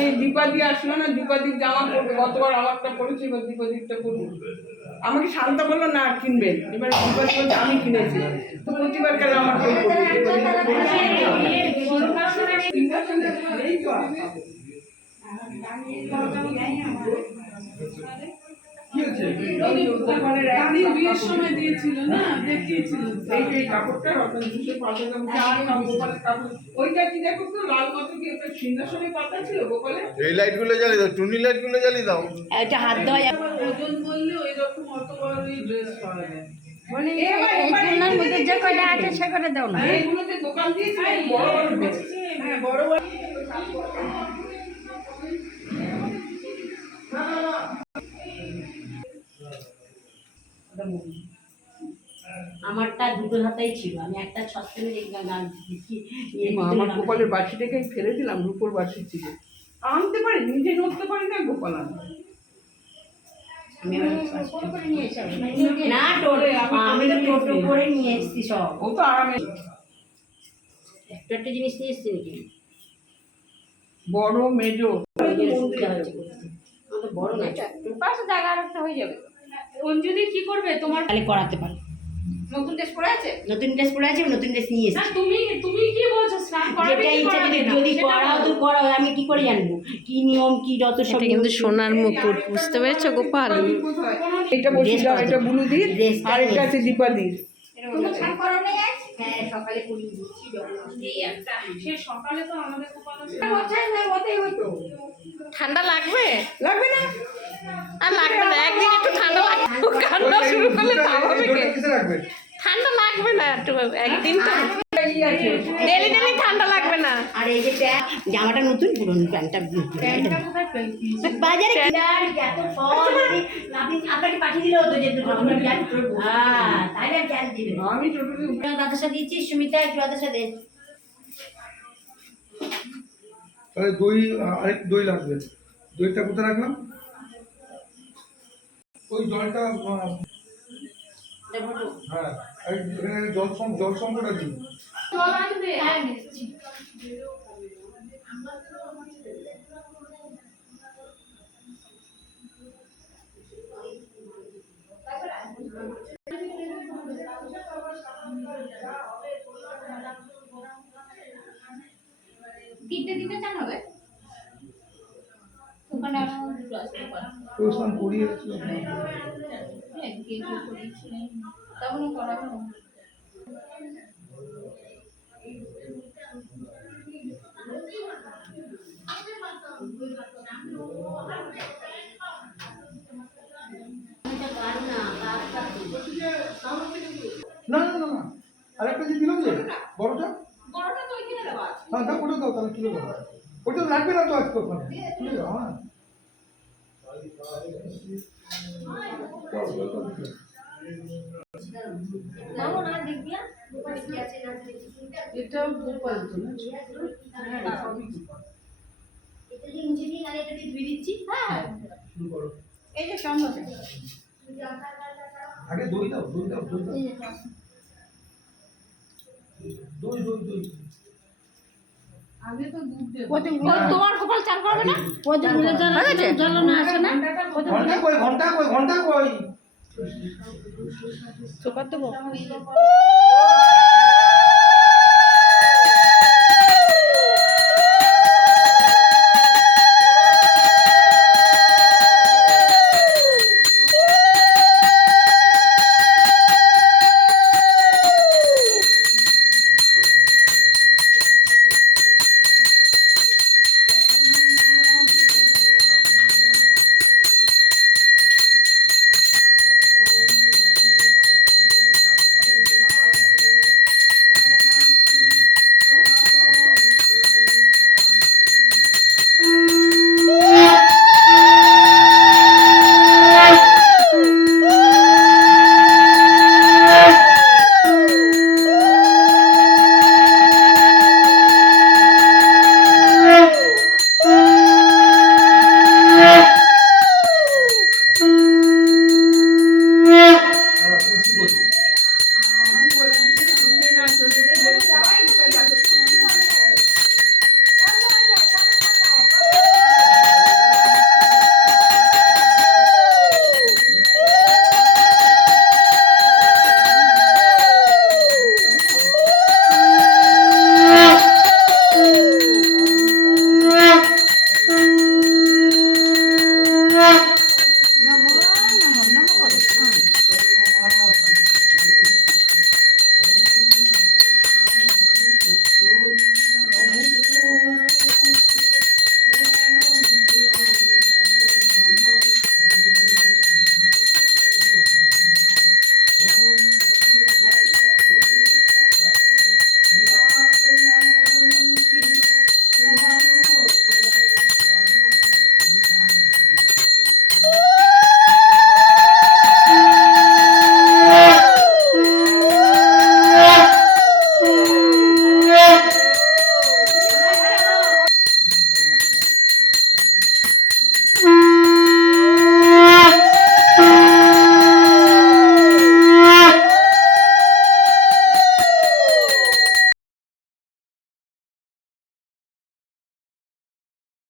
এই দীপাদি আসলো না, দীপাদির জামা পড়বে, গতবার আমারটা পড়েছিল, দীপাদিরটা পড়বে। আমাকে শান্তা বললো না কিনবেন, এবার দীপাদি বলছে আমি কিনেছি, তো প্রতিবার কেন আমার বই বিয়ের সময় দিয়েছিল না, দেখিয়েছিল এই কাপড়টা ওইটা কি দেখো তো লাল মতো কি একটা সিংহাসনে পাতা ছিল গোপালে। এই লাইট গুলো জ্বালিয়ে দাও, টুনি লাইট গুলো জ্বালিয়ে দাও। এটা হাত ধোয়া ওজন বললে ওই রকম অত বড় ড্রেস পাওয়া যায় মানে এই কোনার মধ্যে যে কয়টা আছে সে কয়টা দাও না। এইগুলোতে দোকান দিয়েছে বড় বড় ড্রেস। হ্যাঁ বড় বড় আমারটা দুটো হাতেই ছিল, আমি একটা ছত্রে গান দিচ্ছি। আমার গোপালের বাড়ি থেকে ফেলে দিলাম, রূপোর বাড়ি ছিল, আনতে পারি নিজে নড়তে পারি না গোপাল আনতে। না টোরে আমি তো টোটো করে নিয়ে এসেছি সব, ও তো আরামে একটা একটা জিনিস নিয়ে এসেছি নাকি বড় মেজো বড় না, পাশে জায়গা আর একটা হয়ে যাবে। অঞ্জলি কি করবে তোমার? তাহলে করাতে পারে। নতুন ড্রেস পরে আছে, নতুন ড্রেস পরে আছে, নতুন ড্রেস নিয়ে না এসেছি। তুমি কি বলছো? স্নান করাবে যেটা কি ইচ্ছা করাবে না? যদি সেটা করাও বলো। তো করাও, আমি কি করে জানবো কি নিয়ম কি যত সব। এটা কিন্তু সোনার মুকুট, বুঝতে পেরেছো গোপাল? এটা বসে এটা বুলুদির ড্রেসটা আর এটা আছে দীপাদির। তুমি স্নান করো না আজ? হ্যাঁ সকালে করিয়ে দিচ্ছি যখন এই একটা সে সকালে তো আমাদের গোপাল আছে। ঠান্ডা লাগবে? লাগবে না আর লাগবে না, একদিন একটু ঠান্ডা লাগবে, কান্না শুরু করলে থামাবে কে? ঠান্ডা লাগবে না একটু, একদিন তো এই আছে ডেলি ডেলি ঠান্ডা লাগবে না। আর এই যে প্যান্ট, জামাটা নতুন, পুরনো প্যান্টটা প্যান্টটা কোথায় পেয়েছি? বাজারে এত ফল আপনি আপনাকে পাঠিয়ে দিলে হতো যে হ্যাঁ তাইলে আর ক্যাশ দিবে। আমি টোটালি বাতাসা দিচ্ছি, সুমিতা একটু বাতাসা দে। তাহলে দই, আরেকটু দই লাগবে। দইটা কোথায় রাখলাম? ওই জলটা, হ্যাঁ এখানে জল সংকট আছে। জল আনবে? হ্যাঁ নিচ্ছি। তিনটে চান হবে ওখানে আমার দুটো আসতে পারে। ওই স্নান করিয়ে রেখেছিলাম। তখন করাবো না। না না না না, আরেকটা যে দিলাম যে বড়টা, বড়টা তো ওইখানে দেওয়া আছে। হ্যাঁ দাও ওটা দাও, তাহলে কিলো দাও। ওটা লাগবে না তো আজকে ওখানে, তুলে দাও। হ্যাঁ এটাও গোপাল তো না শুরু করো। এই যে সম্ভব আগে দই দাও, দই দাও, দই দাও, দই দই দই। আগে তো দুধ দেব তোমার গোপাল চান করবে না? জ্বালো না আসে না ঘন্টা কই, ঘন্টা কই, ঘন্টা কই। সুপার দেবো?